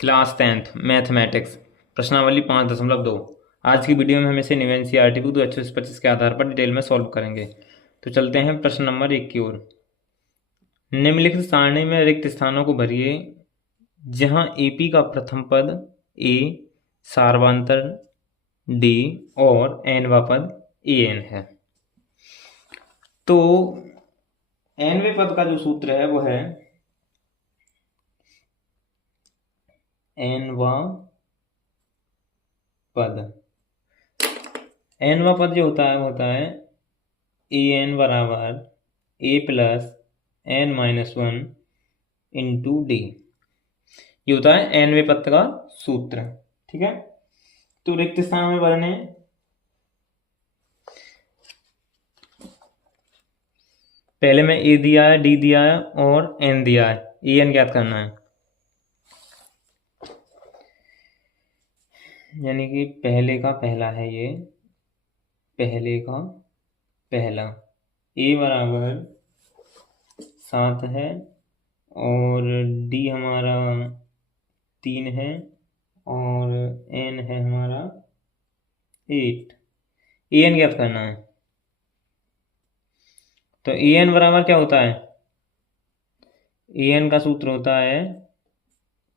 Class 10th mathematics प्रश्नावली 5.2। आज की वीडियो में हम इसे न्यू एनसीईआरटी बुक 2025 के आधार पर डिटेल में सॉल्व करेंगे। तो चलते हैं प्रश्न नंबर 1 की ओर। निम्नलिखित सारणी में रिक्त स्थानों को भरिए जहां एपी का प्रथम पद ए, सार्वंतर डी और एनवा पद एन है। तो एनवे पद का जो सूत्र है वो है एनवा पद। एनवा पद जो होता है ए एन बराबर A plus N minus one into D. ये होता है एनवे पद का सूत्र। ठीक है, तो रिक्त स्थान में भरने पहले में ए दिया है, डी दिया है और एन दिया है। ए एन ज्ञात करना है, यानी कि पहले का पहला है ये, पहले का पहला ए बराबर 7 है और डी हमारा 3 है और एन है हमारा 8। ए एन ज्ञात करना है। तो ए एन बराबर क्या होता है? ए एन का सूत्र होता है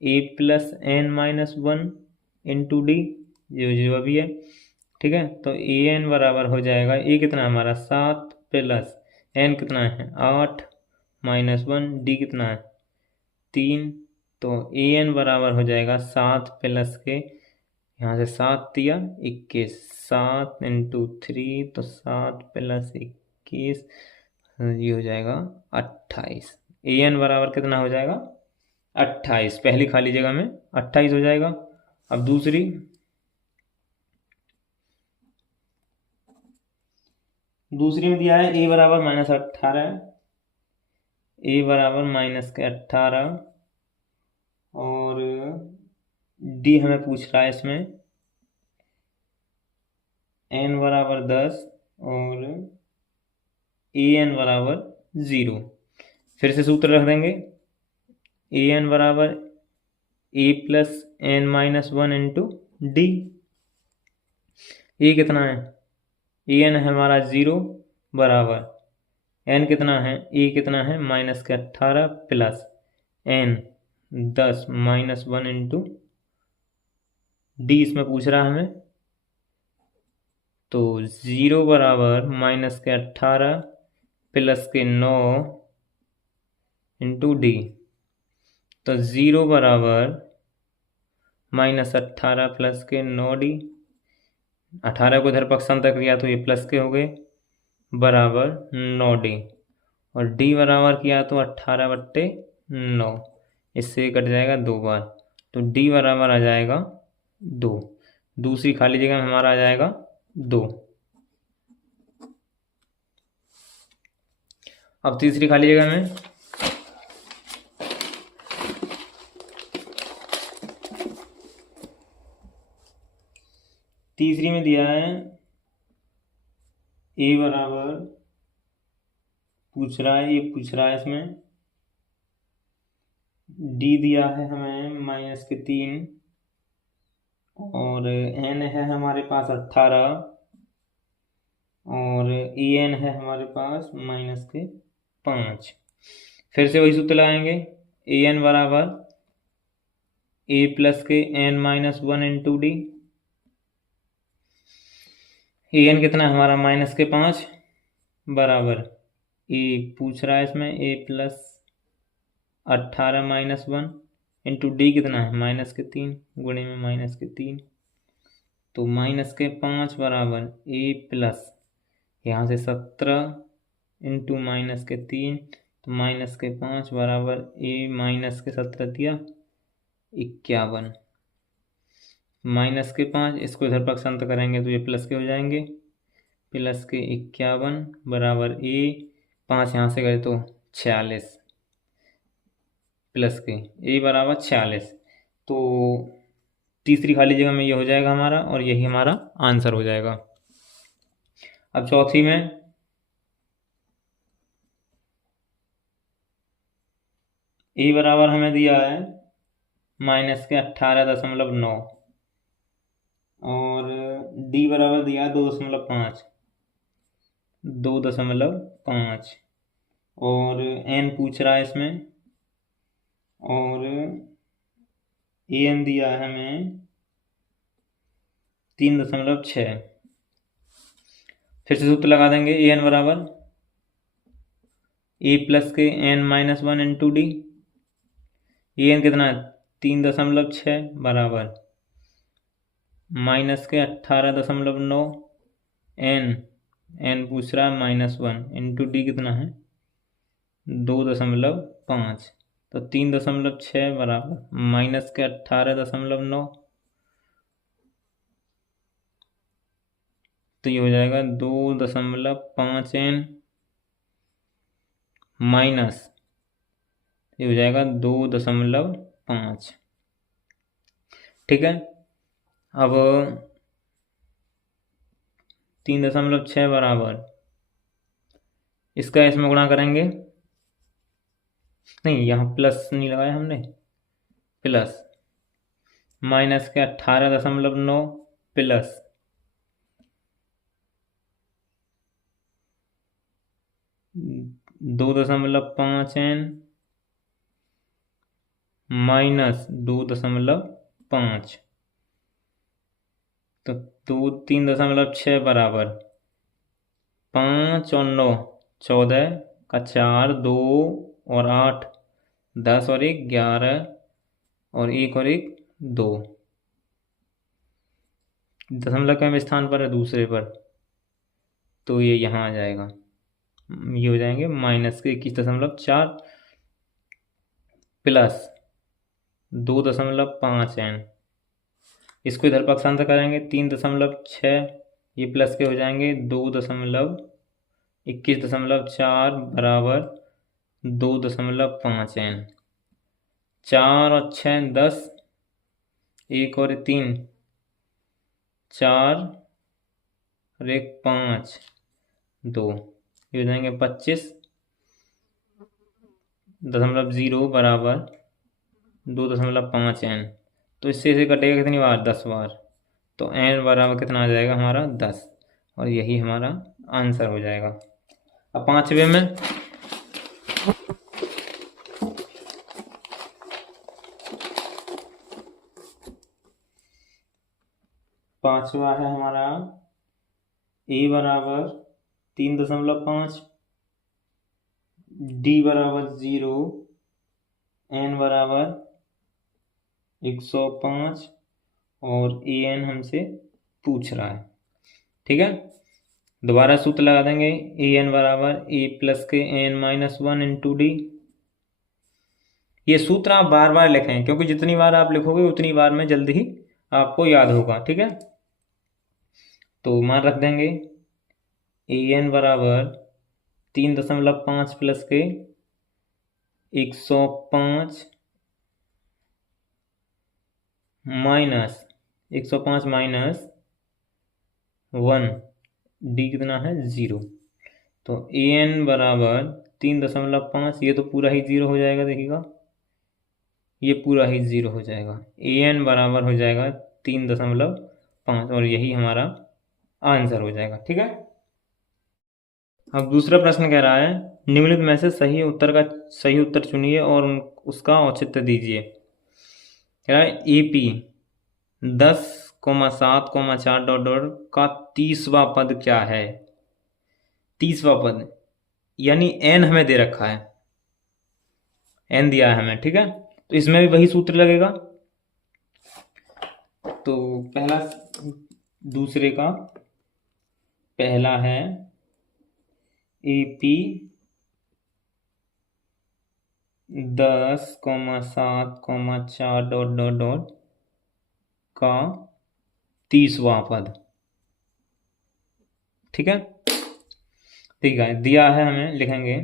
A plus N minus one into D, जो अभी है। ठीक है, तो ए एन बराबर हो जाएगा, ए कितना हमारा 7 प्लस एन कितना है 8 माइनस वन, डी कितना है 3। तो ए एन बराबर हो जाएगा 7 प्लस के, यहाँ से 7 दिया 21, 7 इंटू 3 तो 7 प्लस 21, ये हो जाएगा 28। ए एन बराबर कितना हो जाएगा 28, पहली खाली जगह में 28 हो जाएगा। अब दूसरी में दिया है ए बराबर -18, ए बराबर -18 और डी हमें पूछ रहा है इसमें एन बराबर 10 और ए एन बराबर 0। फिर से सूत्र रख देंगे, ए एन बराबर A plus N minus one into D. A कितना है, ए एन है हमारा 0 बराबर एन कितना है, ए कितना है -18 plus n 10 minus one into d इसमें पूछ रहा है हमें। तो 0 बराबर -18 प्लस के 9 इंटू डी। तो 0 बराबर -18 प्लस के 9D, 18 को इधर पक्षांतर किया तो ये प्लस के हो गए, बराबर 9D। और D बराबर किया तो 18/9, इससे कट जाएगा 2 बार, तो D बराबर आ जाएगा 2। दूसरी खाली जगह में हमारा आ जाएगा 2। अब तीसरी खाली जगह में दिया है ए बराबर पूछ रहा है, ये पूछ रहा है इसमें डी दिया है हमें -3 और एन है हमारे पास 18 और ए एन है हमारे पास -5। फिर से वही सूत्र लगाएंगे, ए एन बराबर ए प्लस के N minus one into D. A N कितना है हमारा -5 बराबर ए पूछ रहा है इसमें A plus 18 minus one into D कितना है -3 गुणे में -3। तो -5 बराबर ए प्लस यहाँ से 17 इंटू -3, तो -5 बराबर ए -17 दिया 51, -5 इसको इधर पक्षांतर करेंगे तो ये प्लस के हो जाएंगे, प्लस के 51 बराबर ए 5 यहाँ से गए तो 46 प्लस के ए बराबर 46। तो तीसरी खाली जगह में ये हो जाएगा हमारा और यही हमारा आंसर हो जाएगा। अब चौथी में ए बराबर हमें दिया है माइनस के 18.9 और डी बराबर दिया 2.5, 2.5 और एन पूछ रहा है इसमें, और ए एन दिया है हमें 3.6। फिर से सूत्र लगा देंगे, ए एन बराबर ए प्लस के N minus 1 into D. A N कितना है 3.6 बराबर माइनस के 18.9 एन पूछ रहा है -1 इंटू डी कितना है 2.5, तो 3.6 बराबर माइनस के 18.9, तो ये हो जाएगा 2.5 एन माइनस, ये हो जाएगा 2.5। ठीक है, अब 3.6 बराबर इसका इसमें गुणा करेंगे, नहीं यहाँ प्लस नहीं लगाया हमने, प्लस माइनस के 18.9 प्लस 2.5 एन माइनस 2.5, तो 3.6 बराबर 5 और 9 14 का 4, 2 और 8 10 और 1 11 और 1 और 1 2, दशमलव के स्थान पर है दूसरे पर, तो ये यहाँ आ जाएगा, ये हो जाएंगे माइनस के 21.4 प्लस 2.5 एन, इसको इधर पक्षांतर करेंगे 3.6, ये प्लस के हो जाएंगे 2.21.4 बराबर 2.5 एन, 4 और 6 10, 1 और 3 4 और 1 5 2, ये हो जाएंगे 25.0 बराबर 2.5 एन, तो इससे इसे कटेगा कितनी बार 10 बार, तो एन बराबर कितना आ जाएगा हमारा 10, और यही हमारा आंसर हो जाएगा। अब पांचवे में पांचवा है हमारा ए बराबर 3.5, डी बराबर 0, एन बराबर 105 और ए एन हमसे पूछ रहा है। ठीक है, दोबारा सूत्र लगा देंगे, ए एन बराबर ए प्लस के एन माइनस 1 इंटू डी। ये सूत्र आप बार बार लिखें, क्योंकि जितनी बार आप लिखोगे उतनी बार में जल्दी ही आपको याद होगा। ठीक है, तो मान रख देंगे ए एन बराबर 3.5 प्लस के 105 माइनस 105 माइनस 1, डी कितना है 0, तो ए एन बराबर 3.5, ये तो पूरा ही 0 हो जाएगा, देखिएगा ये पूरा ही 0 हो जाएगा, ए एन बराबर हो जाएगा 3.5 और यही हमारा आंसर हो जाएगा। ठीक है, अब दूसरा प्रश्न कह रहा है निम्नलिखित में से सही उत्तर चुनिए और उसका औचित्य दीजिए। कह रहा है AP 10,7,4 डॉट डॉट का 30वां पद क्या है। 30वां पद यानी n हमें दे रखा है, n दिया है हमें। ठीक है, तो इसमें भी वही सूत्र लगेगा। तो पहला दूसरे का पहला है AP 10,7,4 डॉट डॉट डॉट का 30वां पद। ठीक है, ठीक है, दिया है हमें, लिखेंगे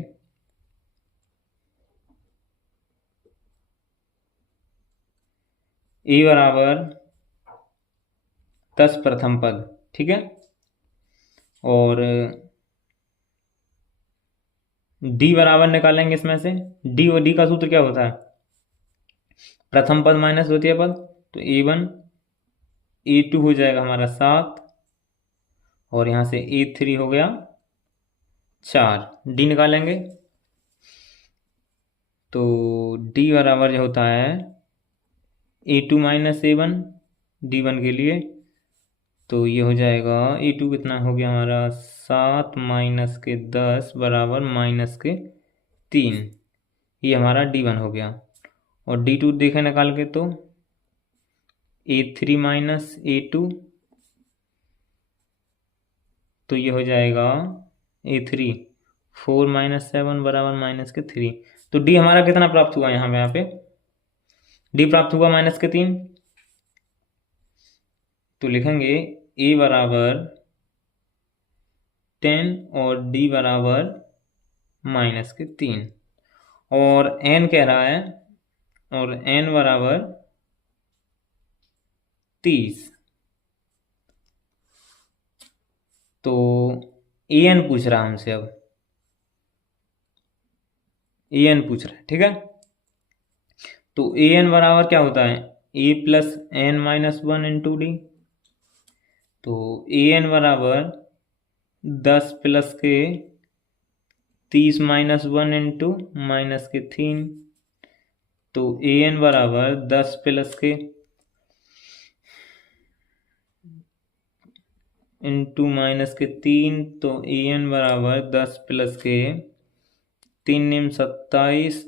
ए बराबर 10 प्रथम पद। ठीक है, और डी बराबर निकालेंगे इसमें से, डी और डी का सूत्र क्या होता है, प्रथम पद माइनस द्वितीय पद, तो A1 A2 हो जाएगा हमारा 7 और यहाँ से A3 हो गया 4। डी निकालेंगे तो डी बराबर जो होता है A2 माइनस A1 D1 के लिए, तो ये हो जाएगा A2 कितना हो गया हमारा 7 माइनस के 10 बराबर माइनस के 3। ये हमारा D1 हो गया। और D2 देखें निकाल के तो A3 माइनस A2, तो ये हो जाएगा A3 4 माइनस 7 बराबर माइनस के 3। तो D हमारा कितना प्राप्त हुआ यहाँ पे D प्राप्त हुआ माइनस के 3। तो लिखेंगे A बराबर 10 और D बराबर माइनस के 3 और N कह रहा है और N बराबर 30। तो AN पूछ रहा हमसे, अब AN पूछ रहा है, ठीक है। तो AN बराबर क्या होता है A plus N minus 1 into d. तो AN बराबर 10 प्लस के 30 माइनस 1 इंटू माइनस के 3। तो AN बराबर 10 प्लस के इंटू माइनस के 3। तो AN बराबर 10 प्लस के 3 निम 27,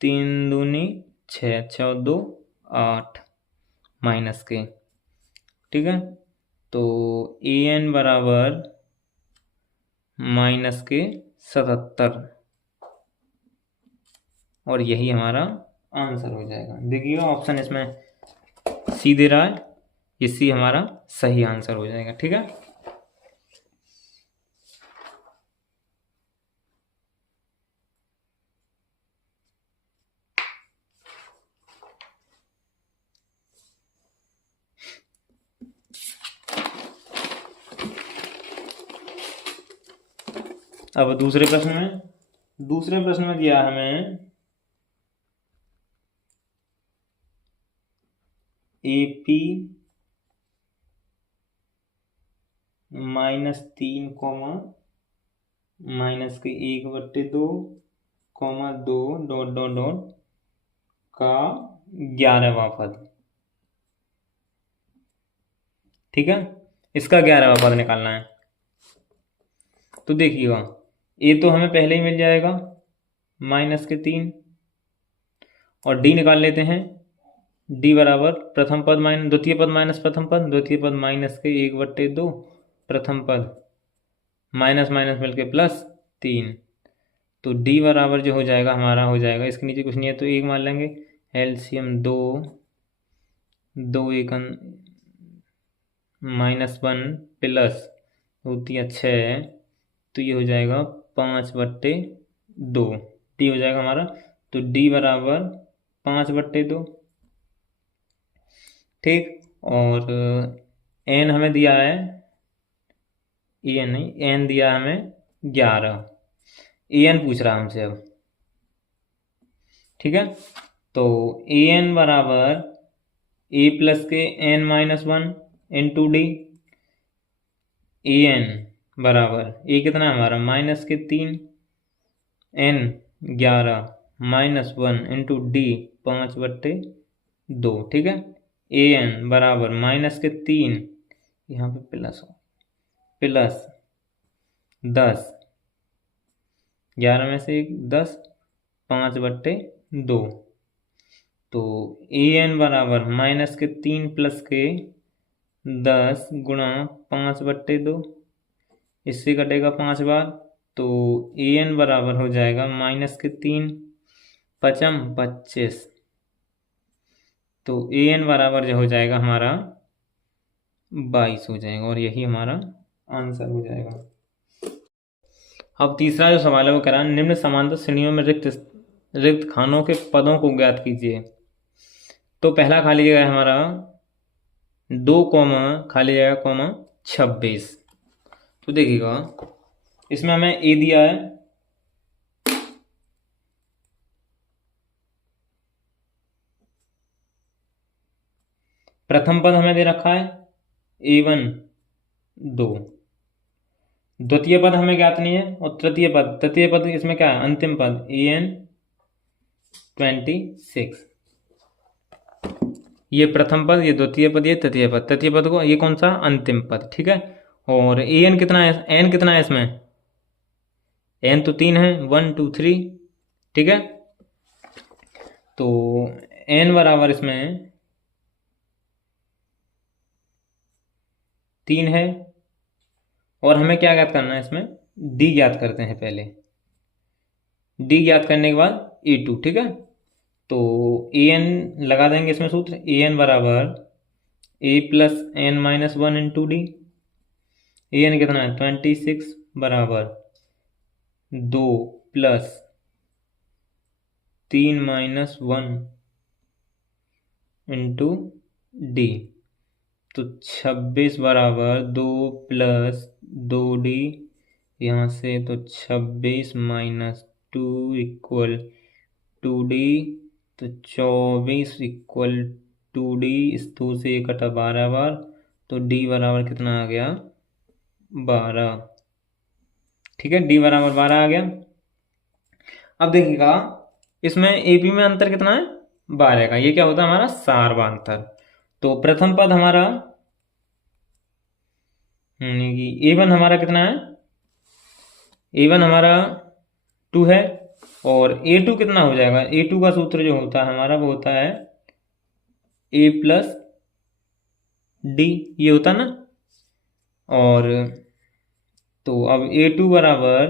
3 दूनी 6, 6 2 8 माइनस के, ठीक है। तो AN बराबर माइनस के 77 और यही हमारा आंसर हो जाएगा। देखिएगा ऑप्शन इसमें सी दे रहा है, ये सी हमारा सही आंसर हो जाएगा, ठीक है। अब दूसरे प्रश्न में दिया हमें AP -3 माइनस के 1/2 2 डॉट डॉट डॉट का 11वां पद, ठीक है। इसका 11वां पद निकालना है। तो देखिएगा A तो हमें पहले ही मिल जाएगा माइनस के 3 और D निकाल लेते हैं। D बराबर प्रथम पद माइनस द्वितीय पद माइनस प्रथम पद, द्वितीय पद माइनस के 1/2 प्रथम पद माइनस माइनस मिलके प्लस 3। तो D बराबर जो हो जाएगा हमारा हो जाएगा, इसके नीचे कुछ नहीं है तो 1 मान लेंगे। LCM 2 1 -1 प्लस 2 6, तो ये हो जाएगा 5/2। D हो जाएगा हमारा, तो D बराबर 5/2, ठीक। और N हमें दिया है, EN नहीं, N दिया हमें 11, AN पूछ रहा हमसे अब, ठीक है। तो AN बराबर A प्लस के N minus 1 into D. AN बराबर A कितना है हमारा माइनस के 3, N 11 माइनस 1 इंटू डी 5/2, ठीक है। AN बराबर माइनस के 3, यहाँ पे प्लस 10, 11 में से 10, 5/2। तो AN बराबर माइनस के 3 प्लस के 10 गुणा 5/2, इससे कटेगा 5 बार। तो AN बराबर हो जाएगा माइनस के 3 पचम 25। तो AN बराबर जो हो जाएगा हमारा 22 हो जाएगा और यही हमारा आंसर हो जाएगा। अब तीसरा जो सवाल है वो कह रहा है निम्न समांतर श्रेणियों में रिक्त खानों के पदों को ज्ञात कीजिए। तो पहला खाली जगह है हमारा 2 खाली जगह 26। तो देखिएगा इसमें हमें A दिया है, प्रथम पद हमें दे रखा है a1 2, द्वितीय पद हमें ज्ञात नहीं है, और तृतीय पद इसमें क्या है, अंतिम पद an 26। ये प्रथम पद, ये द्वितीय पद, ये तृतीय पद को, ये कौन सा, अंतिम पद। ठीक है, और an कितना है, n कितना है इसमें, n तो 3 है, 1 2 3। ठीक है, तो n बराबर इसमें 3 है, और हमें क्या ज्ञात करना है इसमें, d ज्ञात करते हैं पहले। d ज्ञात करने के बाद a2। ठीक है, तो an लगा देंगे इसमें सूत्र, an बराबर a plus n minus 1 into D. an कितना है 26 बराबर 2 प्लस 3 माइनस 1 इंटू डी, तो 26 बराबर 2 प्लस 2d, यहाँ से तो 26 माइनस 2 इक्वल 2d, तो 24 इक्वल 2d, इस 2 से ये कटा 12 बार, तो d बराबर कितना आ गया 12। ठीक है, d बराबर 12 आ गया। अब देखिएगा इसमें एपी में अंतर कितना है 12 का, ये क्या होता है हमारा सार्वांतर। तो प्रथम पद हमारा a1 हमारा कितना है, a1 हमारा 2 है, और a2 कितना हो जाएगा, a2 का सूत्र जो होता है हमारा वो होता है a प्लस डी, ये होता ना। और तो अब a2 बराबर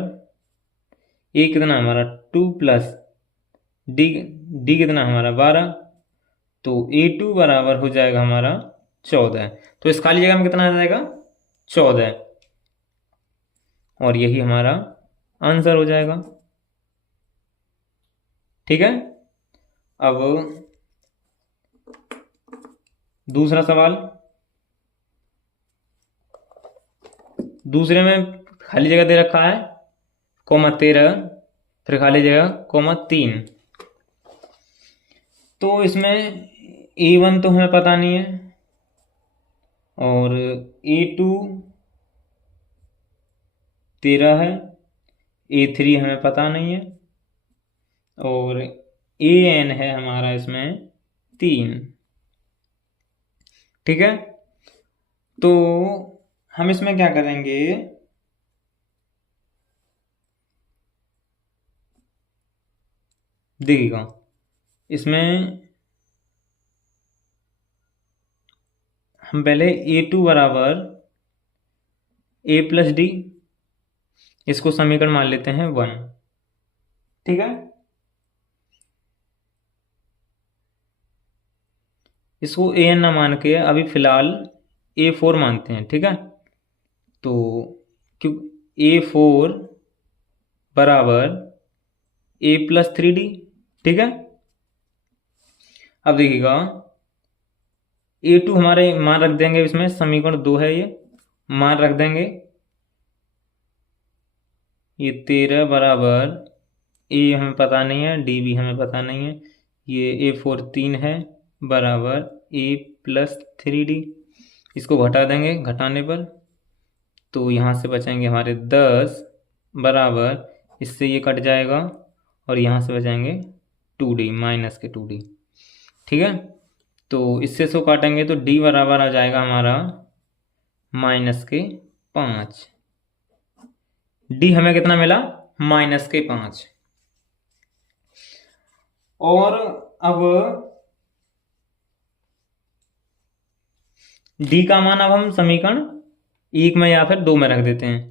a कितना हमारा 2 प्लस डी कितना हमारा 12, तो a2 बराबर हो जाएगा हमारा 14। तो इस खाली जगह में कितना आ जाएगा 14, और यही हमारा आंसर हो जाएगा। ठीक है, अब दूसरा सवाल, दूसरे में खाली जगह दे रखा है (13), फिर खाली जगह (3). तो इसमें a1 तो हमें पता नहीं है, और a2 13 है, a3 हमें पता नहीं है, और an है हमारा इसमें 3। ठीक है, तो हम इसमें क्या करेंगे, देखिएगा इसमें हम पहले a2 बराबर a प्लस डी, इसको समीकरण मान लेते हैं 1। ठीक है, इसको an ना मान के अभी फिलहाल a4 मानते हैं। ठीक है, तो क्यों a4 बराबर a प्लस 3d। ठीक है, अब देखिएगा a2 हमारे मान रख देंगे, इसमें समीकरण 2 है, ये मान रख देंगे, ये 13 बराबर a हमें पता नहीं है, d भी हमें पता नहीं है, ये a4 3 है बराबर a प्लस 3d। इसको घटा देंगे, घटाने पर तो यहाँ से बचेंगे हमारे 10 बराबर, इससे ये कट जाएगा, और यहाँ से बचाएंगे 2d, माइनस के 2d। ठीक है, तो इससे सो काटेंगे तो d बराबर आ जाएगा हमारा माइनस के 5। d हमें कितना मिला, माइनस के 5। और अब d का मान अब हम समीकरण 1 में या फिर 2 में रख देते हैं।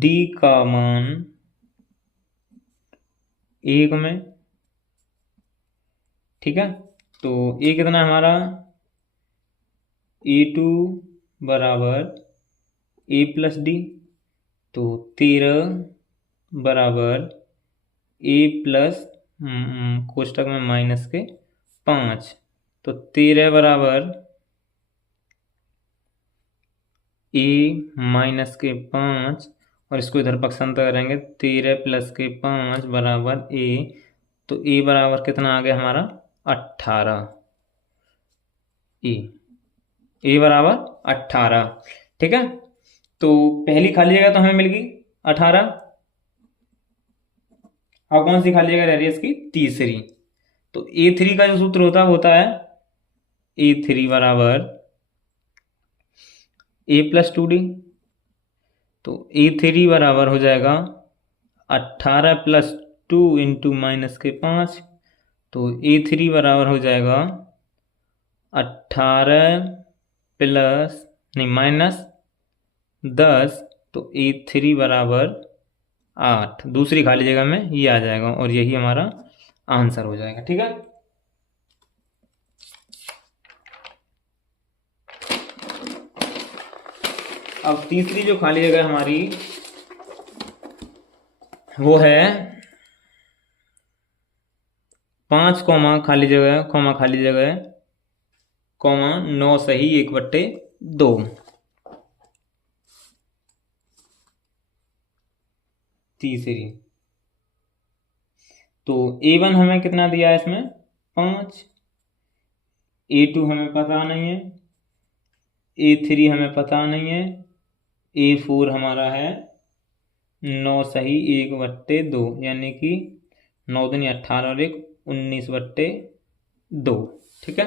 d का मान 1 में, ठीक है, तो a कितना है हमारा a2 बराबर a प्लस डी, तो 13 बराबर a प्लस कोष्टक में माइनस के 5, तो 13 बराबर a माइनस के 5, और इसको इधर पक्षांतर करेंगे 13 + 5 बराबर ए। तो ए बराबर कितना आ गया हमारा 18। ए बराबर 18। ठीक है, तो पहली खाली जगह तो हमें मिल गई 18। अब कौन सी खाली जगह रह रही है इसकी, तीसरी। तो A3 का जो सूत्र होता है A3 बराबर A+2D। तो A3 बराबर हो जाएगा 18 + 2 × -5। तो A3 बराबर हो जाएगा 18 प्लस नहीं -10। तो A3 बराबर 8। दूसरी खाली जगह में ये आ जाएगा और यही हमारा आंसर हो जाएगा। ठीक है, अब तीसरी जो खाली जगह हमारी वो है 5 खाली जगह 9 सही 1/2। तीसरी तो A1 हमें कितना दिया है इसमें 5, A2 हमें पता नहीं है, A3 हमें पता नहीं है, A4 हमारा है 9 सही 1/2, यानी कि 9 दूनी 18 और 1 19/2। ठीक है,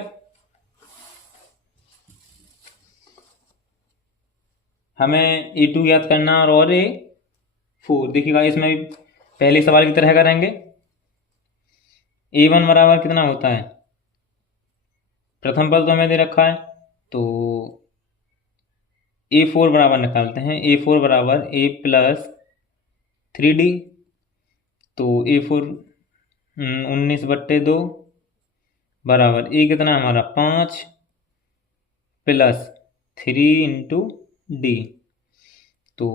हमें A2 याद करना और A4। देखिएगा इसमें भी पहले सवाल की तरह करेंगे। A1 बराबर कितना होता है, प्रथम पद तो हमें दे रखा है, तो A4 बराबर निकालते हैं। A4 बराबर A+3D। तो A4 19/2 बराबर A कितना हमारा 5 + 3 × D। तो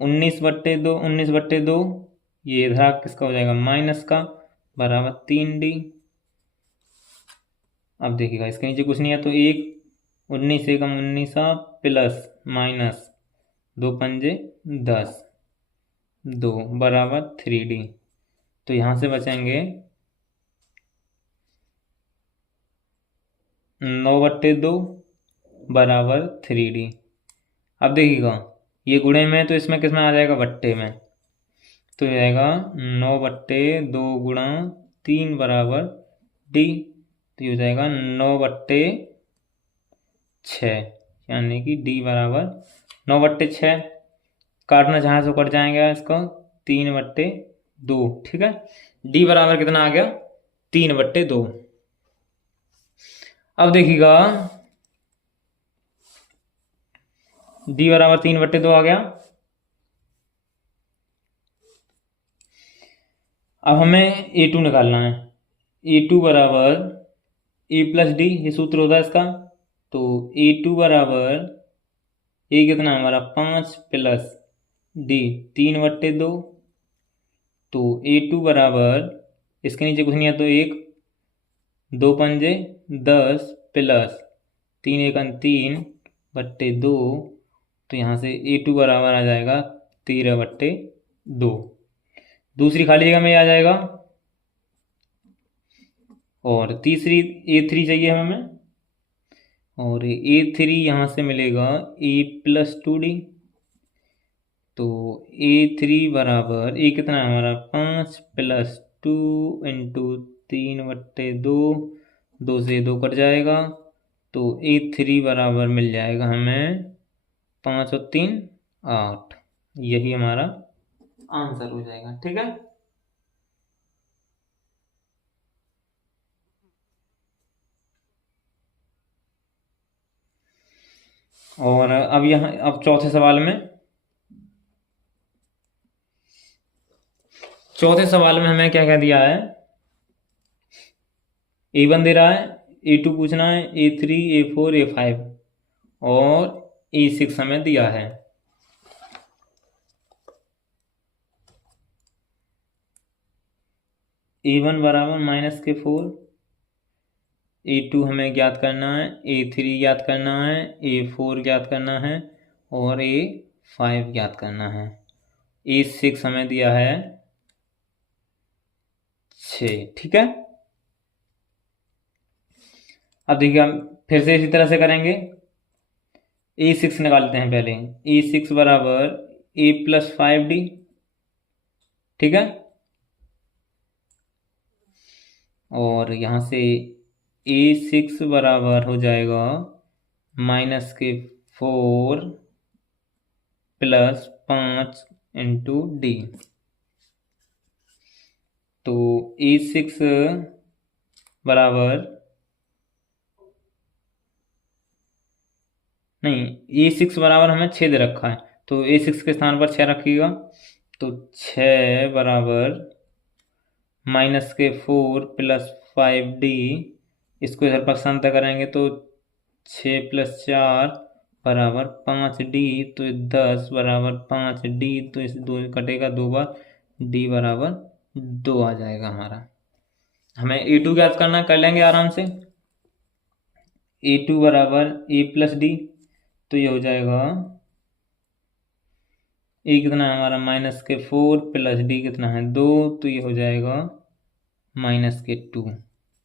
19/2 ये इधर किसका हो जाएगा माइनस का, बराबर 3D। अब देखिएगा इसके नीचे कुछ नहीं है, तो 1 19 एकम 19 प्लस माइनस 2 पंजे 10 2 बराबर 3D। तो यहाँ से बचेंगे 9/2 बराबर 3D। अब देखिएगा ये गुणे में, तो इसमें किस में आ जाएगा बट्टे में, तो ये आएगा 9/2 गुणा 3 बराबर D। तो ये हो जाएगा 9/6, यानी कि D बराबर 9/6। काटना जहाँ से कट जाएगा इसको 3/2। ठीक है, D बराबर कितना आ गया 3/2। अब देखिएगा D बराबर 3/2 आ गया। अब हमें A2 निकालना है। A2 बराबर A+D, ये सूत्र होता है इसका। तो A2 बराबर A कितना हमारा 5 + D 3/2। तो A2 बराबर इसके नीचे कुछ नहीं है, तो 1 2 पंजे 10 प्लस 3 एकम 3/2। तो यहाँ से A2 बराबर आ जाएगा 13/2। दूसरी खाली जगह में आ जाएगा, और तीसरी A3 चाहिए हमें, और A3 यहाँ से मिलेगा A+2D। तो A3 बराबर A कितना है हमारा 5 + 2 × 3/2। 2 से 2 कट जाएगा, तो A3 बराबर मिल जाएगा हमें 5 और 3 8। यही हमारा आंसर हो जाएगा। ठीक है, और अब यहाँ अब चौथे सवाल में हमें क्या क्या दिया है, A1 दे रहा है, A2 पूछना है, A3 A4 A5 और A6 हमें दिया है। A1 बराबर -4, A2 हमें ज्ञात करना है, A3 ज्ञात करना है, A4 ज्ञात करना है और A5 ज्ञात करना है। A6 हमें दिया है 6। ठीक है, अब देखिए हम फिर से इसी तरह से करेंगे। A6 निकालते हैं पहले। A6 बराबर A+5D। ठीक है, और यहाँ से A6 बराबर हो जाएगा -4 + 5 इंटू D। तो A6 बराबर नहीं, A6 बराबर हमें 6 दे रखा है, तो A6 के स्थान पर 6 रखिएगा। तो 6 बराबर -4 + 5D, इसको इधर पक्षांतर करेंगे तो 6 + 4 बराबर 5D, तो 10 बराबर 5D, तो इस 2 कटेगा 2 बार, D बराबर 2 आ जाएगा हमारा। हमें A2 ज्ञात करना, कर लेंगे आराम से। A2 बराबर A+D, तो ये हो जाएगा A कितना है हमारा -4 + D कितना है 2, तो ये हो जाएगा -2,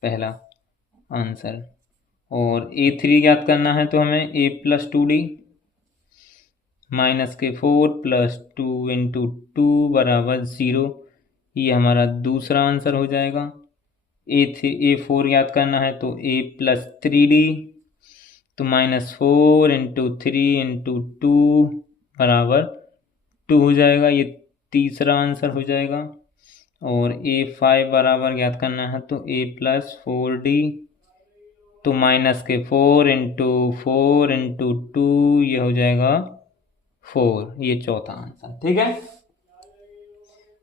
पहला आंसर। और A3 ज्ञात करना है तो हमें A+2D -4 + 2 इंटू 2 बराबर 0, ये हमारा दूसरा आंसर हो जाएगा। A4 याद करना है तो A+3D, तो -4 इंटू 3 इंटू 2 बराबर 2 हो जाएगा, ये तीसरा आंसर हो जाएगा। और A5 बराबर याद करना है तो A+4D, तो -4 इंटू 4 इंटू 2, ये हो जाएगा 4, ये चौथा आंसर। ठीक है,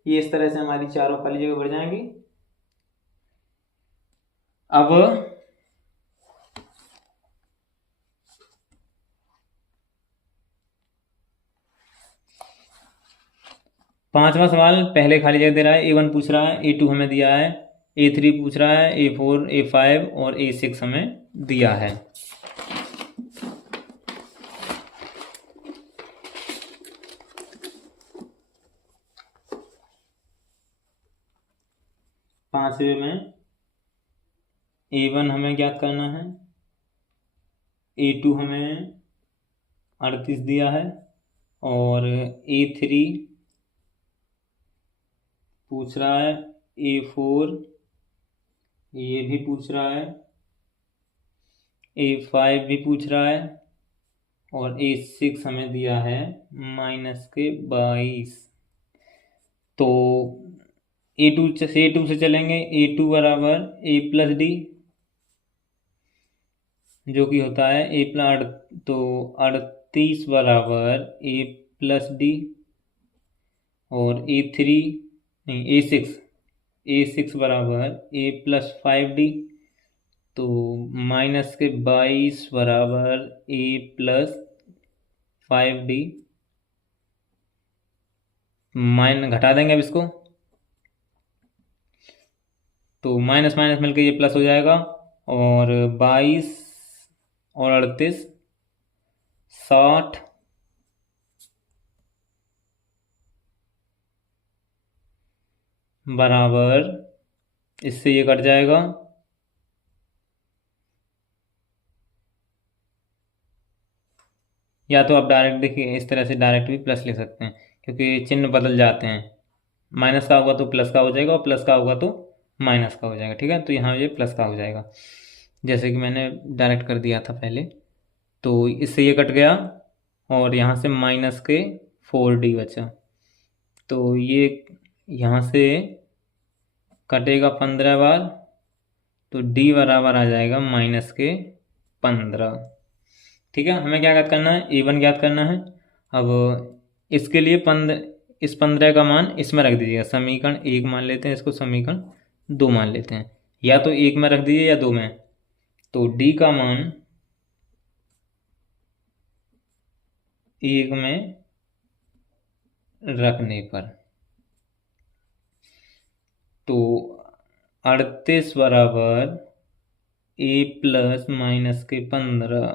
ये इस तरह से हमारी चारों खाली जगह भर जाएंगी। अब पांचवा सवाल, पहले खाली जगह दे रहा है, A1 पूछ रहा है, A2 हमें दिया है, A3 पूछ रहा है, A4 A5 और A6 हमें दिया है। पांचवे में A1 हमें ज्ञात करना है, A2 हमें 38 दिया है, और A3 पूछ रहा है, A4 ये भी पूछ रहा है, A5 भी पूछ रहा है, और A6 हमें दिया है -22। तो A2 से चलेंगे। A2 बराबर A+D, जो कि होता है तो 38 बराबर A+D, और A3 नहीं A6 बराबर A+5D, तो -22 बराबर A+5D, घटा देंगे अब इसको, तो माइनस माइनस मिलकर ये प्लस हो जाएगा, और 22 और 38 60 बराबर, इससे ये कट जाएगा, या तो आप डायरेक्ट देखिए इस तरह से डायरेक्ट भी प्लस ले सकते हैं, क्योंकि चिन्ह बदल जाते हैं। माइनस का होगा तो प्लस का हो जाएगा, और प्लस का होगा तो माइनस का हो जाएगा। ठीक है, तो यहाँ ये प्लस का हो जाएगा, जैसे कि मैंने डायरेक्ट कर दिया था पहले। तो इससे ये कट गया, और यहाँ से -4D बचा, तो ये यहाँ से कटेगा 15 बार, तो D बराबर आ जाएगा -15। ठीक है, हमें क्या ज्ञात करना है, A1 ज्ञात करना है। अब इसके लिए इस 15 का मान इसमें रख दीजिएगा, समीकरण 1 मान लेते हैं, इसको समीकरण 2 मान लेते हैं, या तो 1 में रख दीजिए या 2 में। तो D का मान 1 में रखने पर, तो 38 बराबर A+-15,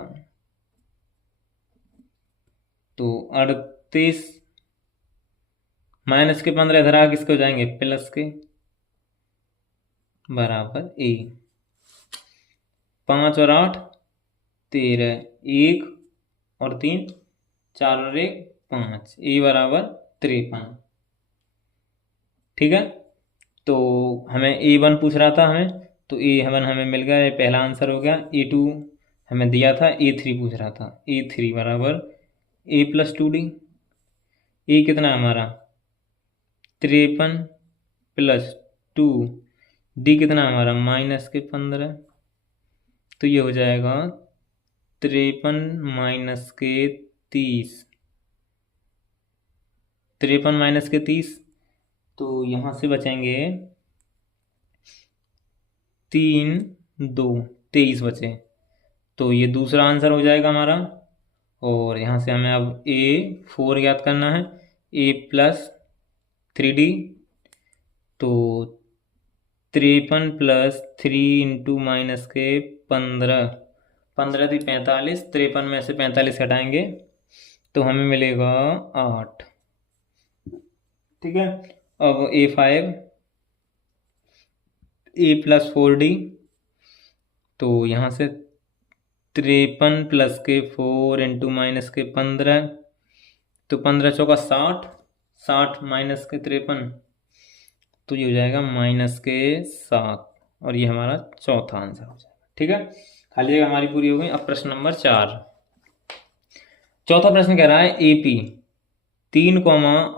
तो 38 माइनस के 15 इधर आ किसके हो जाएंगे, प्लस के, बराबर ए। 5 और 8 13, 1 और 3 4 और 1 5, ए बराबर 53। ठीक है, तो हमें A1 पूछ रहा था हमें, तो A1 हमें मिल गया, ये पहला आंसर हो गया। A2 हमें दिया था, A3 पूछ रहा था, A3 बराबर A+2D। ए कितना है हमारा 53 + 2, डी कितना है हमारा -15, तो ये हो जाएगा 53 - के 30, 53 - के 30, तो यहाँ से बचेंगे 3 2 23 बचे, तो ये दूसरा आंसर हो जाएगा हमारा। और यहाँ से हमें अब A4 याद करना है, A+3D, तो 53 + 3 × के 15, 15 × 45, 53 में से 45 हटाएंगे तो हमें मिलेगा 8। ठीक है, अब A5, A+4D, तो यहाँ से 53 + के 4 × के 15, तो 15 चौका 60, 60 - के 53, तो ये हो जाएगा -7, और ये हमारा चौथा आंसर हो जाएगा। ठीक है, खाली जगह हमारी पूरी हो गई। अब प्रश्न नंबर 4, चौथा प्रश्न कह रहा है AP 3,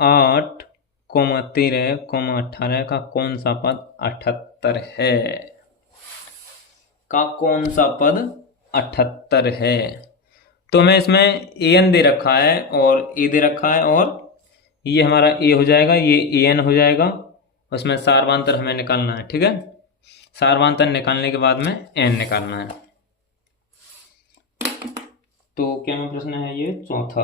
8, 13, 18 का कौन सा पद 78 है, का कौन सा पद 78 है। तो हमें इसमें AN दे रखा है और A दे रखा है, और ये हमारा A हो जाएगा, ये AN हो जाएगा, उसमें सारवांतर हमें निकालना है। ठीक है, सारवांतर निकालने के बाद में N निकालना है। तो क्या में प्रश्न है ये चौथा,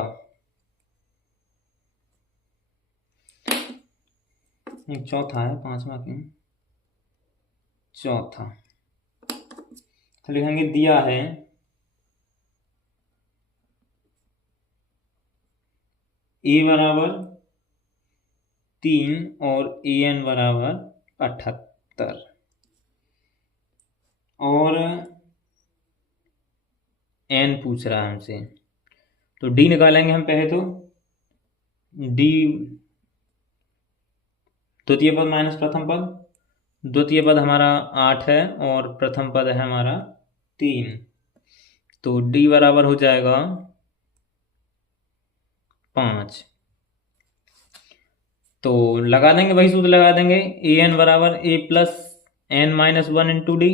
चौथा है, 5वां क्यों, चौथा। तो लिखेंगे दिया है A बराबर 3 और AN बराबर 78, और N पूछ रहा है हमसे, तो D निकालेंगे हम पहले। तो D द्वितीय पद माइनस प्रथम पद, द्वितीय पद हमारा 8 है और प्रथम पद है हमारा 3, तो D बराबर हो जाएगा 5। तो लगा देंगे, वही सूत्र लगा देंगे, AN बराबर A + N - 1 × D।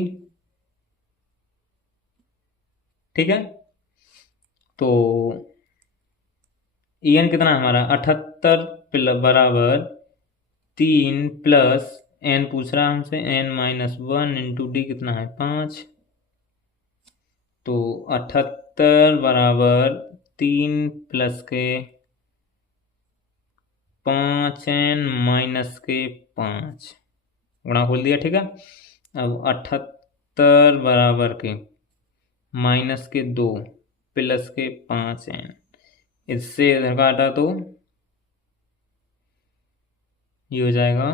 ठीक है, तो EN कितना है हमारा 78 बराबर 3 + N पूछ रहा है हमसे, N - 1 × D कितना है 5, तो 78 बराबर 3 + के 5N - के 5, गुणा खोल दिया। ठीक है, अब 78 बराबर के -2 + के 5N, इससे इधर काटा तो ये हो जाएगा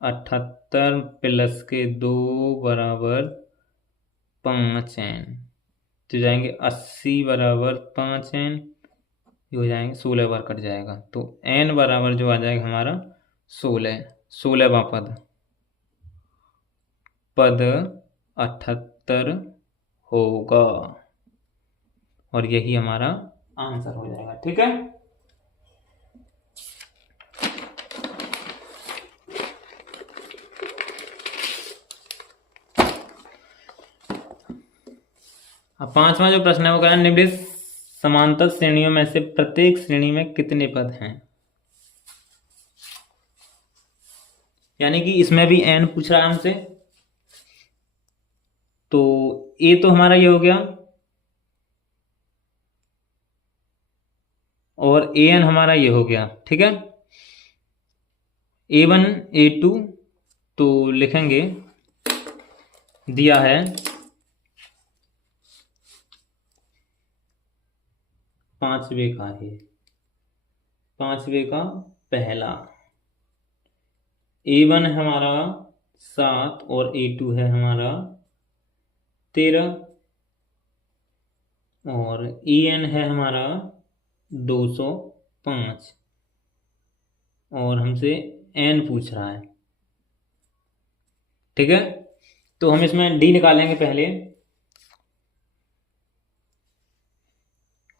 78 + के 2 बराबर 5N, तो जाएंगे 80 बराबर 5N, ये हो जाएंगे 16 बार कट जाएगा, तो N बराबर जो आ जाएगा हमारा 16, 16वां पद 78 होगा, और यही हमारा आंसर हो जाएगा। ठीक है, अब 5वां जो प्रश्न है वो कह रहा है निम्नलिखित समांतर श्रेणियों में से प्रत्येक श्रेणी में कितने पद हैं। यानी कि इसमें भी N पूछ रहा है हमसे, तो A तो हमारा ये हो गया, और AN हमारा ये हो गया। ठीक है, A1 A2, तो लिखेंगे दिया है 5वें का है, 5वें का पहला, A1 है हमारा 7 और A2 है हमारा 13 और EN है हमारा 205 और हमसे N पूछ रहा है। ठीक है, तो हम इसमें D निकालेंगे पहले।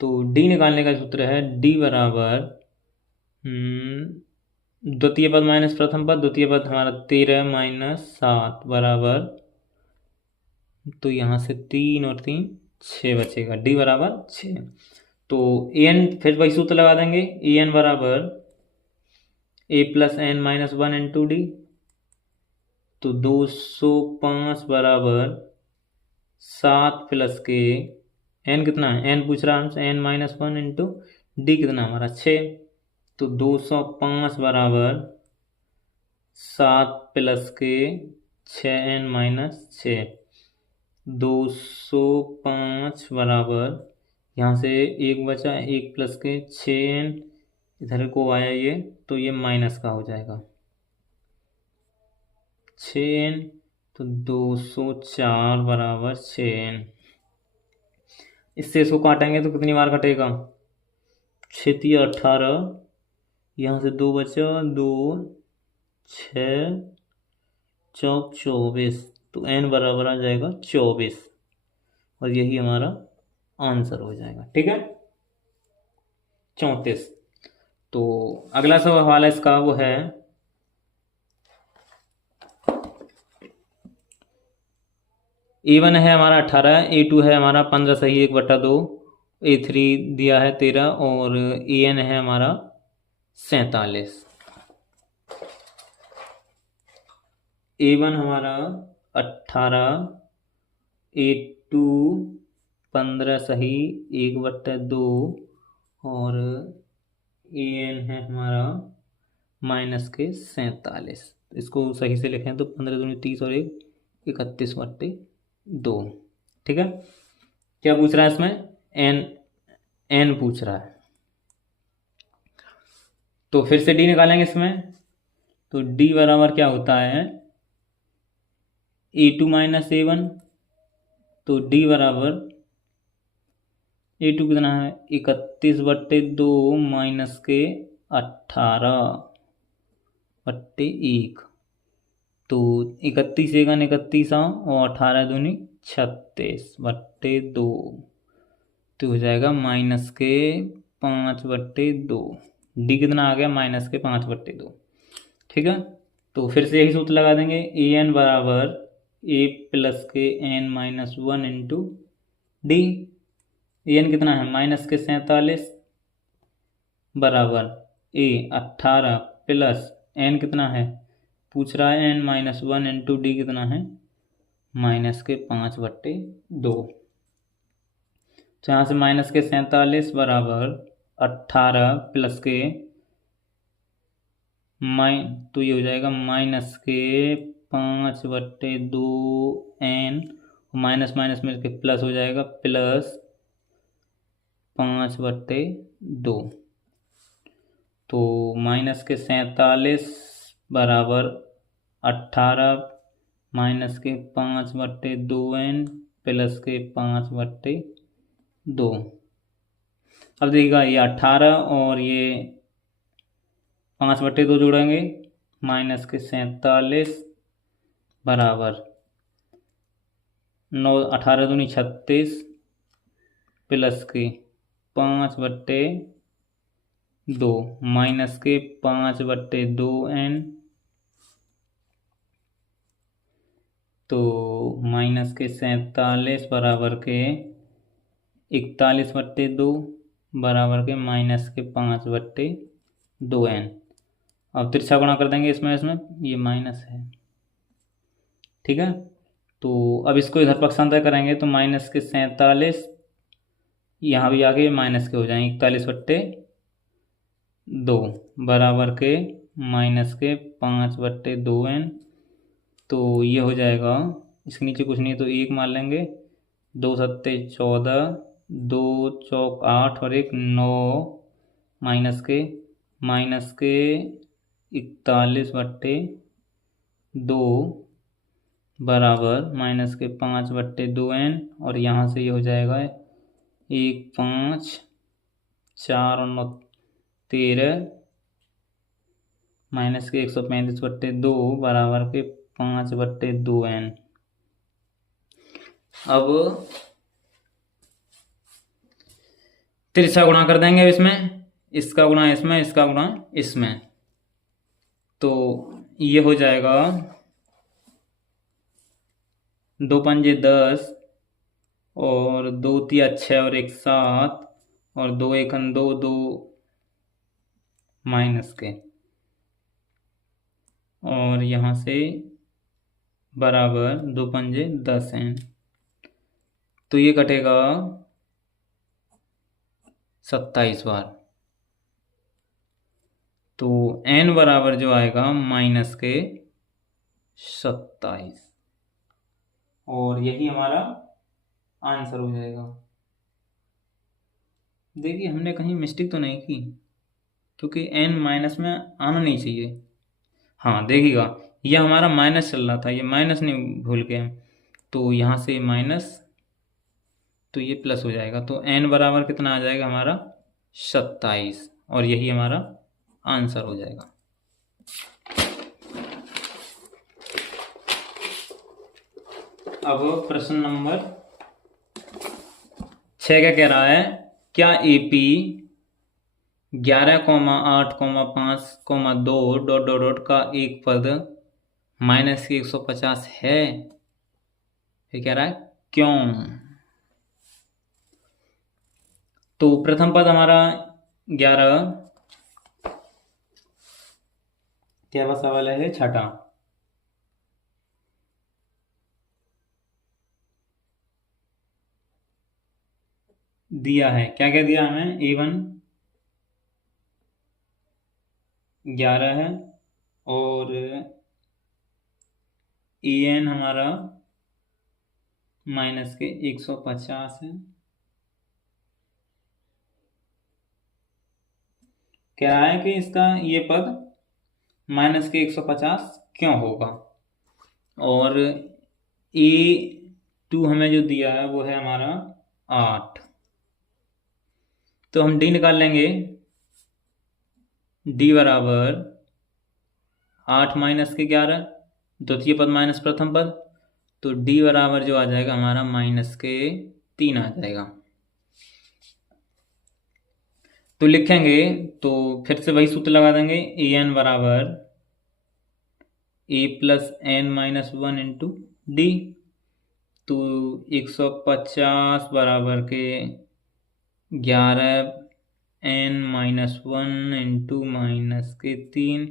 तो D निकालने का सूत्र है D बराबर द्वितीय पद माइनस प्रथम पद, द्वितीय पद हमारा 13 माइनस 7 बराबर, तो यहाँ से 3 और 3 6 बचेगा, D बराबर 6। तो AN फिर वही सूत्र लगा देंगे, AN बराबर A plus N minus 1 into d. तो 205 बराबर 7 प्लस के एन कितना है, एन पूछ रहा है हमसे, एन माइनस 1 इंटू डी कितना हमारा 6। तो 205 बराबर 7 प्लस के 6n माइनस 6। 205 बराबर, यहाँ से एक बचा, एक प्लस के 6n, इधर को आया ये, तो ये माइनस का हो जाएगा 6n। तो 204 बराबर 6n। इससे इसको काटेंगे तो कितनी बार कटेगा, 6 18, यहाँ से 2 बचा, 2 6 चौक 24, तो n बराबर आ जाएगा 24 और यही हमारा आंसर हो जाएगा। ठीक है, 34। तो अगला सवाल है इसका, वो है A1 है हमारा 18, A2 है हमारा 15 सही 1/2, A3 दिया है 13 और AN है हमारा 47। A1 हमारा 18, A2 15 सही 1/2 और AN है हमारा माइनस के 47। इसको सही से लिखें तो 15 दूनी 30 और 1 31/2। ठीक है, क्या पूछ रहा है इसमें, एन पूछ रहा है। तो फिर से डी निकालेंगे इसमें। तो डी बराबर क्या होता है, A2 माइनस A1। तो डी बराबर A2 कितना है 31/2 माइनस के 18/1। तो 31 1 31 और 18 दूनी 36/2, तो हो जाएगा माइनस के 5/2। डी कितना आ गया, माइनस के 5/2। ठीक है, तो फिर से यही सूत्र लगा देंगे, ए एन बराबर ए प्लस के N minus 1 into D. A N कितना है माइनस के 47 बराबर ए 18 प्लस एन कितना है, पूछ रहा है एन माइनस 1 इंटू डी कितना है माइनस के 5/2। तो यहाँ से माइनस के 47 बराबर 18 प्लस के तो ये हो जाएगा माइनस के 5/2 एन, माइनस माइनस में के प्लस हो जाएगा प्लस 5/2। तो माइनस के 47 बराबर 18 माइनस के 5/2 एन प्लस के 5/2। अब देखिएगा ये 18 और ये 5/2 जोड़ेंगे, माइनस के 47 बराबर 9 18 दूनी 36 प्लस के 5/2 माइनस के 5/2 एन। तो माइनस के 47 बराबर के 41/2 बराबर के माइनस के 5/2 एन। अब तिरछा गुणा कर देंगे इसमें ये माइनस है। ठीक है, तो अब इसको इधर पक्षांतर करेंगे तो माइनस के 47 यहाँ भी आगे माइनस के हो जाएंगे 41/2 बराबर के माइनस के 5/2 एन। तो ये हो जाएगा, इसके नीचे कुछ नहीं है तो 1 मान लेंगे, 2 7 14, 2 चौक 8 और 1 9 माइनस के 41/2 2 बराबर माइनस के 5/2n, और यहाँ से ये हो जाएगा 1 5 4 और 9 13 माइनस के 135/2 बराबर के 5/2n। अब तिरछा गुणा कर देंगे अब इसमें, इसका गुणा इसमें, इसका गुणा इसमें, तो ये हो जाएगा 2 पंजे 10 और 2 तिया 6 और 1 7 और 2 एकन 2 2 माइनस के, और यहाँ से बराबर 2 पंजे 10 हैं, तो ये कटेगा 27 बार। तो n बराबर जो आएगा माइनस के 27, और यही हमारा आंसर हो जाएगा। देखिए हमने कहीं मिस्टेक तो नहीं की, क्योंकि n माइनस में आना नहीं चाहिए। हाँ देखिएगा, यह हमारा माइनस चल रहा था, ये माइनस नहीं भूल गए, तो यहाँ से माइनस, तो ये प्लस हो जाएगा, तो n बराबर कितना आ जाएगा हमारा 27, और यही हमारा आंसर हो जाएगा। अब प्रश्न नंबर 6 क्या कह रहा है, क्या AP 11,8,5,2 डॉट डॉट डॉट का एक पद माइनस के 150 है? ये कह रहा है क्यों। तो प्रथम पद हमारा 11, क्या बस सवाल है छठा, दिया है, क्या क्या दिया हमें, A1 11 है और AN हमारा माइनस के 150 है। कह रहा है कि इसका ये पद माइनस के 150 क्यों होगा, और A2 हमें जो दिया है वो है हमारा 8, तो हम D निकाल लेंगे, D बराबर 8 माइनस के 11, द्वितीय पद माइनस प्रथम पद, तो D बराबर जो आ जाएगा हमारा माइनस के 3 आ जाएगा। तो लिखेंगे, तो फिर से वही सूत्र लगा देंगे, AN बराबर A plus N minus 1 into D, तो 150 बराबर के 11 N माइनस 1 इंटू माइनस के 3,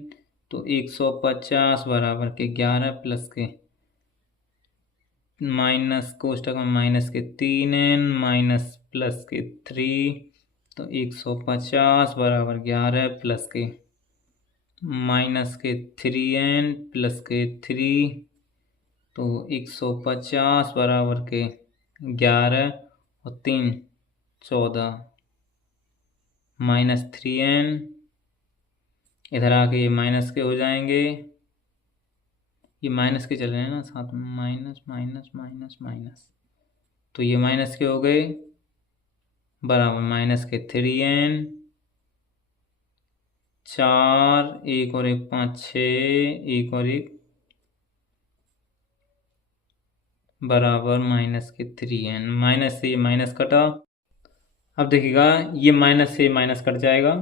तो 150 बराबर के 11 प्लस के माइनस कोष्टक में माइनस के 3N माइनस प्लस के 3, तो 150 बराबर 11 प्लस के माइनस के 3N प्लस के 3, तो 150 बराबर के 11 और 3 14 माइनस 3N, इधर आके ये माइनस के हो जाएंगे, ये माइनस के चल रहे हैं ना साथ में, माइनस माइनस माइनस माइनस, तो ये माइनस के हो गए, बराबर माइनस के 3N 4, 1 और 1 5 6, 1 और 1 बराबर माइनस के 3N, माइनस से ये माइनस कटा। अब देखिएगा ये माइनस से माइनस कट जाएगा,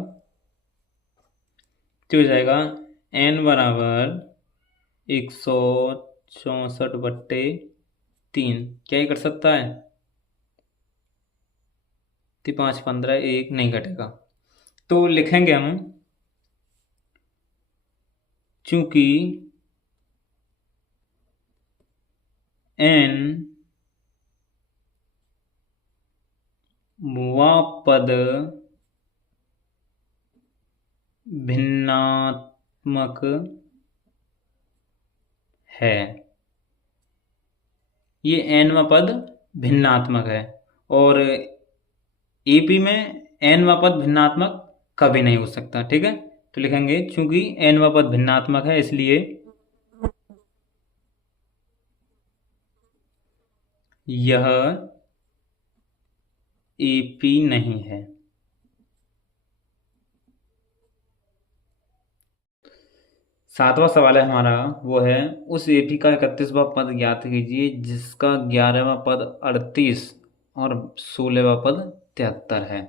तो हो जाएगा N बराबर 164/3, क्या ही कट सकता है, 5 15 1 नहीं कटेगा, तो लिखेंगे हम, चूंकि N वा पद भिन्नात्मक है, ये n वा पद भिन्नात्मक है, और AP में n वा पद भिन्नात्मक कभी नहीं हो सकता, ठीक है। तो लिखेंगे चूंकि n वा पद भिन्नात्मक है, इसलिए यह AP नहीं है। सातवां सवाल है हमारा, वो है उस AP का 31वां पद ज्ञात कीजिए जिसका 11वां पद 38 और 16वां पद 73 है।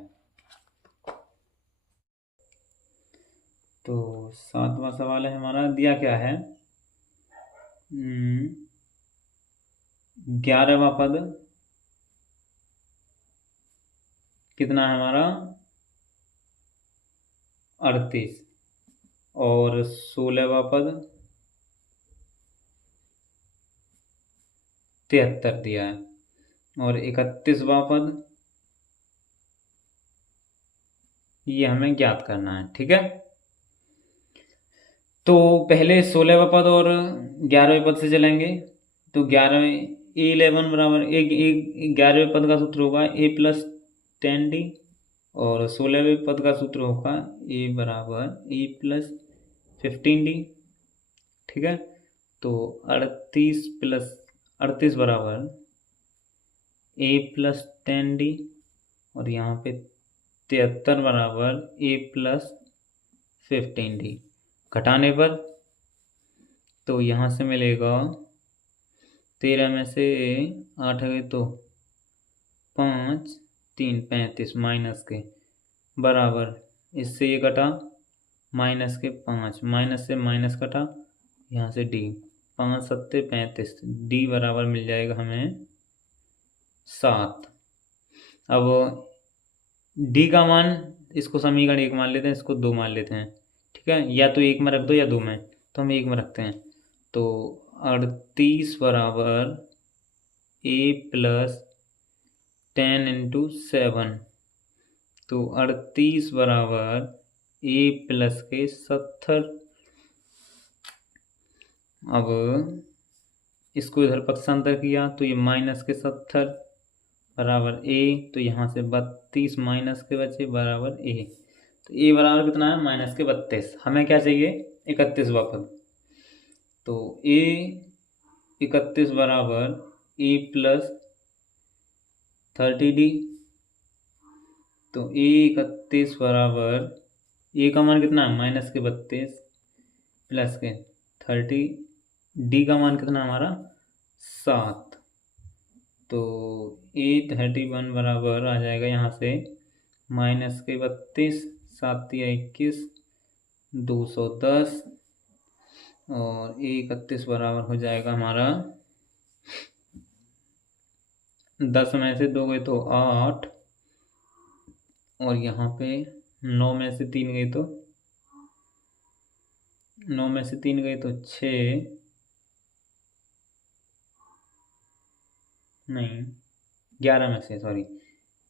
तो सातवां सवाल है हमारा, दिया क्या है, 11वां पद कितना है हमारा, 38, और 16वां पद 73 दिया है, और 31वां पद ये हमें ज्ञात करना है। ठीक है, तो पहले 16वां पद और 11वें पद से चलेंगे। तो 11 बराबर एक 11वें पद का सूत्र होगा A+10D, और 16वें पद का सूत्र होगा A बराबर A+15D। ठीक है, तो 38 बराबर A+10D, और यहाँ पे 73 बराबर A+15D। घटाने पर तो यहाँ से मिलेगा 13 में से 8 गए तो 5, 3, 35 माइनस के बराबर, इससे ये कटा माइनस के 5, माइनस से माइनस कटा, यहाँ से D, 5 7 35, D बराबर मिल जाएगा हमें 7। अब D का मान, इसको समीकरण 1 मान लेते हैं, इसको 2 मान लेते हैं। ठीक है, या तो 1 में रख दो या 2 में, तो हम 1 में रखते हैं। तो 38 बराबर A+10 × 7, तो 38 बराबर A+70। अब इसको इधर पक्षांतर किया तो ये -70 बराबर A, तो यहाँ से 32 माइनस के बचे बराबर A। तो A बराबर कितना है, -32। हमें क्या चाहिए, 31वां पद। तो A 31 बराबर A+30D। तो A 31 बराबर A का मान कितना है, -32 प्लस के 30, D का मान कितना हमारा 7। तो A31 बराबर आ जाएगा यहाँ से -32, 7 या 21, 210, और A31 बराबर हो जाएगा हमारा 10 में से 2 गए तो 8, और यहाँ पे 9 में से 3 गए तो 6, नहीं 11 में से, सॉरी,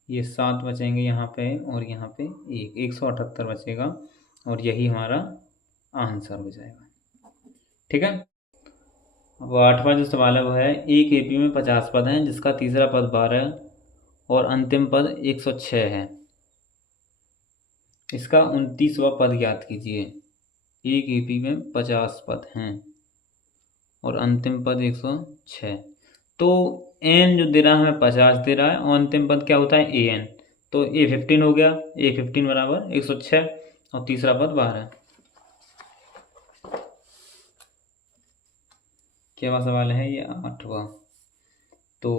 ये 7 बचेंगे यहाँ पे, और यहाँ पे 178 बचेगा, और यही हमारा आंसर हो जाएगा। ठीक है, अब 8वां जो सवाल है वो है, एक AP में 50 पद हैं जिसका तीसरा पद 12 और अंतिम पद 106 है। इसका 29वां पद ज्ञात कीजिए। एक AP में 50 पद हैं और अंतिम पद 106। तो n जो दे रहा है हमें 50 दे रहा है, और अंतिम पद क्या होता है an। तो A15 हो गया, A15 बराबर 106, और तीसरा पद 12। क्या सवाल है ये, 8वां। तो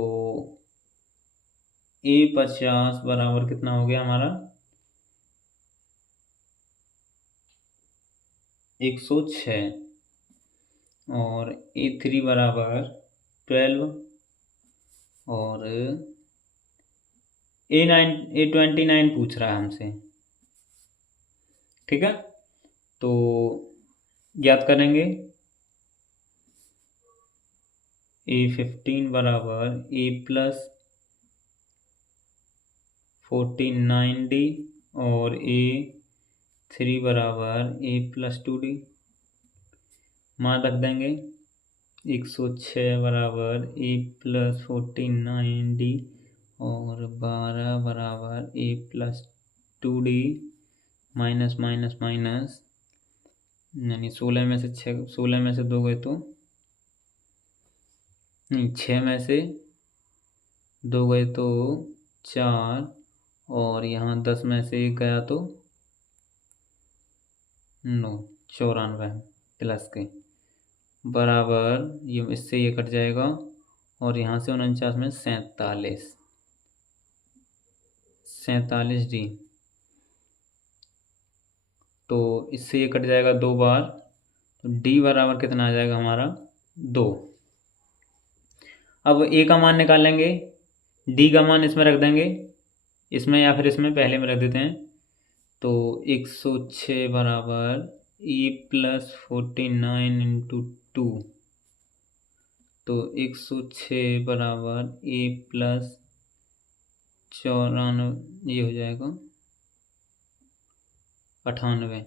A50 बराबर कितना हो गया हमारा, 106, और A3 बराबर 12, और A29 पूछ रहा है हमसे। ठीक है, तो ज्ञात करेंगे। A15 बराबर A+49D, और A3 बराबर A+2D। मान रख देंगे, 106 बराबर A+49D, और 12 बराबर A+2D, माइनस माइनस माइनस, यानी 16 में से 2 गए तो नहीं, 6 में से 2 गए तो 4, और यहाँ 10 में से 1 गया तो 9, 94 प्लस के बराबर, ये इससे ये कट जाएगा, और यहाँ से 49 में 47 डी। तो इससे ये कट जाएगा 2 बार, तो डी बराबर कितना आ जाएगा हमारा 2। अब ए का मान निकालेंगे, डी का मान इसमें रख देंगे, इसमें या फिर इसमें पहले में रख देते हैं। तो 106 बराबर E+49 इंटू 2, तो 106 बराबर A+94, ये हो जाएगा 98।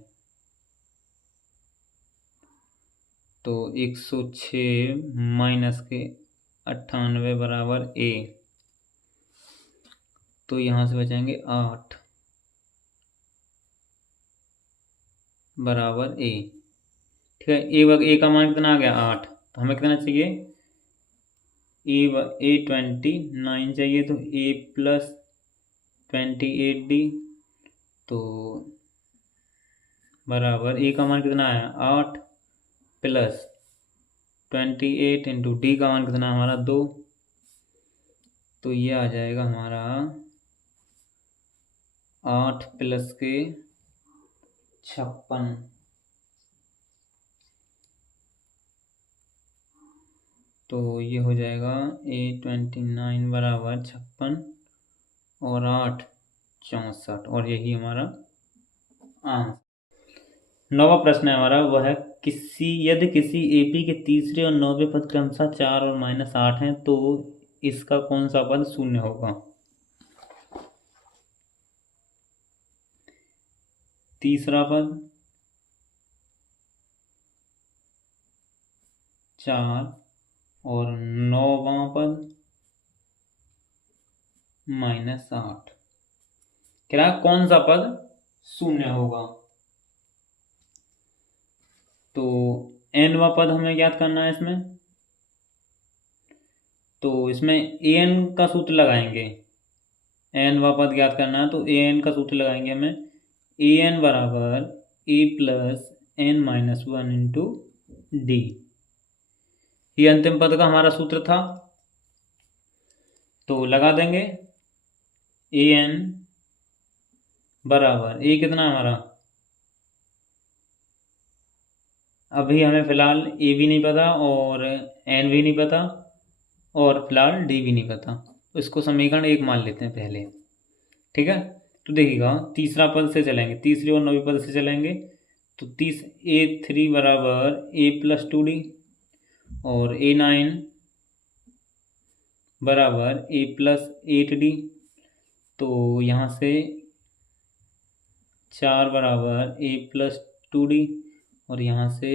तो 106 माइनस के 98 बराबर A, तो यहाँ से बचाएंगे 8 बराबर A। ठीक है, ए का मान कितना आ गया 8, तो हमें कितना चाहिए A29 चाहिए, तो A+28D, तो बराबर ए का मान कितना आया 8 प्लस 28 इंटू डी का मान कितना हमारा 2, तो ये आ जाएगा हमारा 8 प्लस के 56, तो ये हो जाएगा A29 बराबर 56 और 8 64, और यही हमारा आंसर। 9वां प्रश्न है हमारा, वह है यदि किसी एपी के तीसरे और 9वें पद क्रमशः 4 और -8 हैं, तो इसका कौन सा पद शून्य होगा। तीसरा पद 4 और 9वां पद -8, क्या कौन सा पद शून्य होगा। तो nवां पद हमें ज्ञात करना है इसमें, तो इसमें an का सूत्र लगाएंगे, nवां पद ज्ञात करना है तो an का सूत्र लगाएंगे हमें, an बराबर A+n-1 इंटू डी, ये अंतिम पद का हमारा सूत्र था। तो लगा देंगे an बराबर a कितना हमारा, अभी हमें फिलहाल a भी नहीं पता और n भी नहीं पता और फिलहाल d भी नहीं पता, तो इसको समीकरण 1 मान लेते हैं पहले। ठीक है, तो देखिएगा तीसरा पद से चलेंगे, तीसरी और 9वीं पद से चलेंगे, तो A3 बराबर A+2D और A9 बराबर A+8D, तो यहाँ से 4 बराबर A+2D और यहाँ से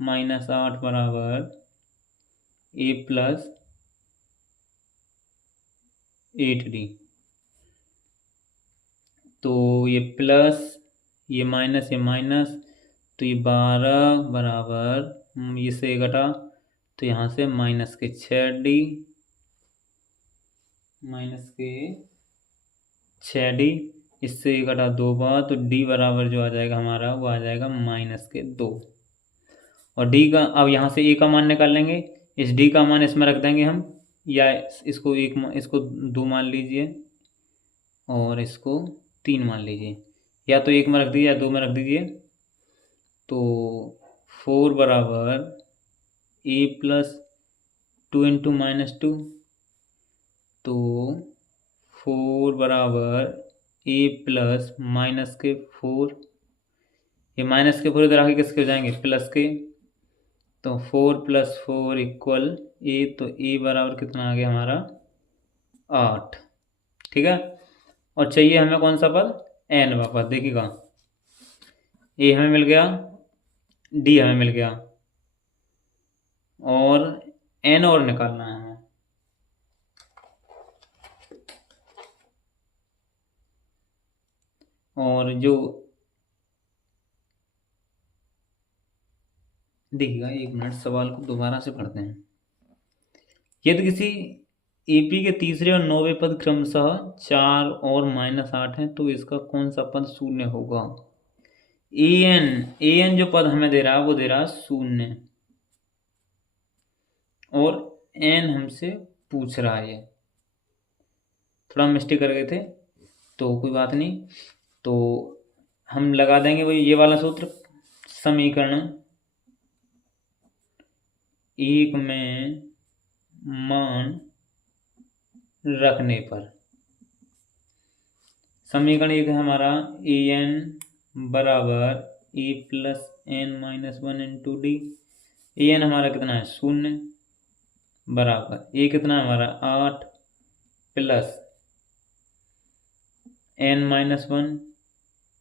-8 बराबर A+8D, तो ये प्लस ये माइनस ये माइनस, तो ये 12 बराबर ये से घटा, तो यहाँ से -6D इससे घटा 2 बार, तो D बराबर जो आ जाएगा हमारा वो आ जाएगा -2। और D का, अब यहाँ से A का मान निकाल लेंगे, इस D का मान इसमें रख देंगे हम, या इसको 2 मान लीजिए और इसको 3 मान लीजिए, या तो 1 में रख दीजिए या 2 में रख दीजिए। तो 4 बराबर A+2 इंटू -2, तो 4 बराबर A+-4, ये -4 इधर आके किसके हो जाएंगे प्लस के, तो 4 + 4 = A, तो A बराबर कितना आ गया हमारा 8। ठीक है, और चाहिए हमें कौन सा पद, n वापस देखिएगा, A हमें मिल गया, D हमें मिल गया, और n और निकालना है हमें। और जो देखिएगा, 1 मिनट सवाल को दोबारा से पढ़ते हैं। यदि किसी एपी के तीसरे और 9वें पद क्रमशः 4 और -8 हैं, तो इसका कौन सा पद शून्य होगा? एन जो पद हमें दे रहा है वो दे रहा है 0 और एन हमसे पूछ रहा है। थोड़ा मिस्टेक कर गए थे तो कोई बात नहीं, तो हम लगा देंगे वही ये वाला सूत्र, समीकरण 1 में मान रखने पर। समीकरण 1 है हमारा ए एन बराबर A plus N minus 1 into D. A N हमारा कितना है 0 बराबर ए कितना है हमारा 8 प्लस एन माइनस 1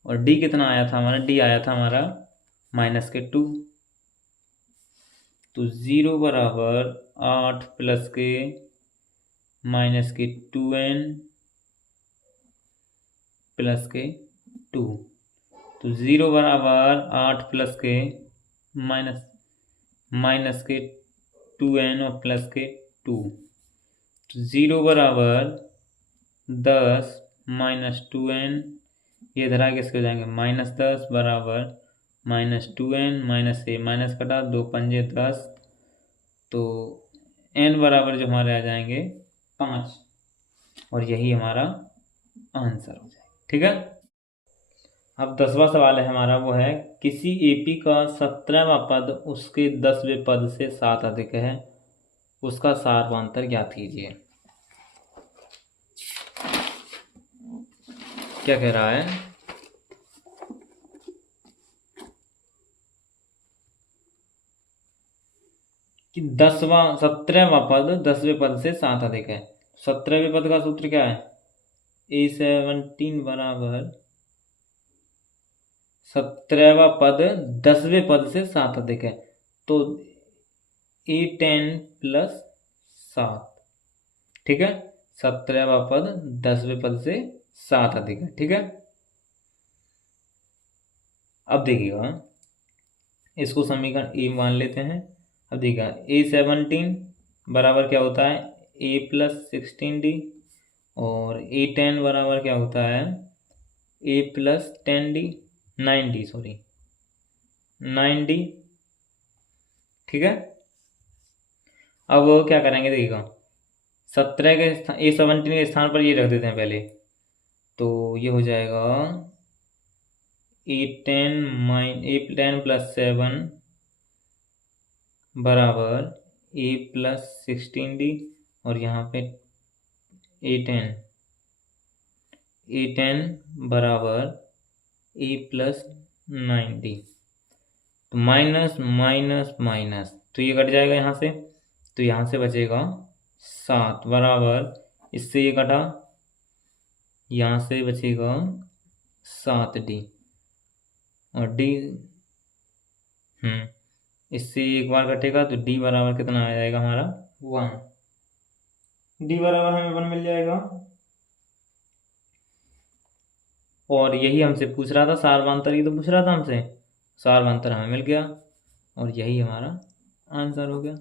और डी कितना आया था हमारा, डी आया था हमारा -2। तो 0 बराबर 8 प्लस के माइनस के 2n प्लस के 2। तो 0 बराबर 8 प्लस के माइनस के 2n और प्लस के 2। तो 0 बराबर 10 माइनस 2n, ये इधर आगे इसके हो जाएंगे -10 बराबर -2n माइनस से माइनस कटा 2 पंजे 10, तो n बराबर जो हमारे आ जाएंगे 5 और यही हमारा आंसर हो जाएगा। ठीक है। अब 10वां सवाल है हमारा, वो है किसी एपी का 17वां पद उसके 10वें पद से 7 अधिक है, उसका सारवांतर ज्ञात कीजिए। क्या कह रहा है कि 17वां पद 10वें पद से 7 अधिक है। 17वें पद का सूत्र क्या है, A17 बराबर 17वां पद 10वें पद से 7 अधिक है, तो A10 प्लस 7। ठीक है, 17वां पद 10वें पद से 7 अधिक है। ठीक है, अब देखिएगा इसको समीकरण ए मान लेते हैं। अब देखिएगा A17 बराबर क्या होता है A प्लस 16D और A10 बराबर क्या होता है A plus 10D 9D sorry 9D। ठीक है, अब क्या करेंगे देखिएगा 17 के A17 के स्थान पर ये रख देते हैं पहले, तो ये हो जाएगा A10 प्लस 7 बराबर A प्लस 16D और यहाँ पे A10 बराबर A प्लस 9D, तो माइनस माइनस माइनस, तो ये कट जाएगा यहाँ से, तो यहाँ से बचेगा 7 बराबर, इससे ये कटा, यहाँ से बचेगा 7D और D इससे एक बार कटेगा तो D बराबर कितना आ जाएगा हमारा 1। D बराबर हमें 1 मिल जाएगा और यही हमसे पूछ रहा था सारवांतर, ये तो पूछ रहा था हमसे, सारवांतर हमें मिल गया और यही हमारा आंसर हो गया।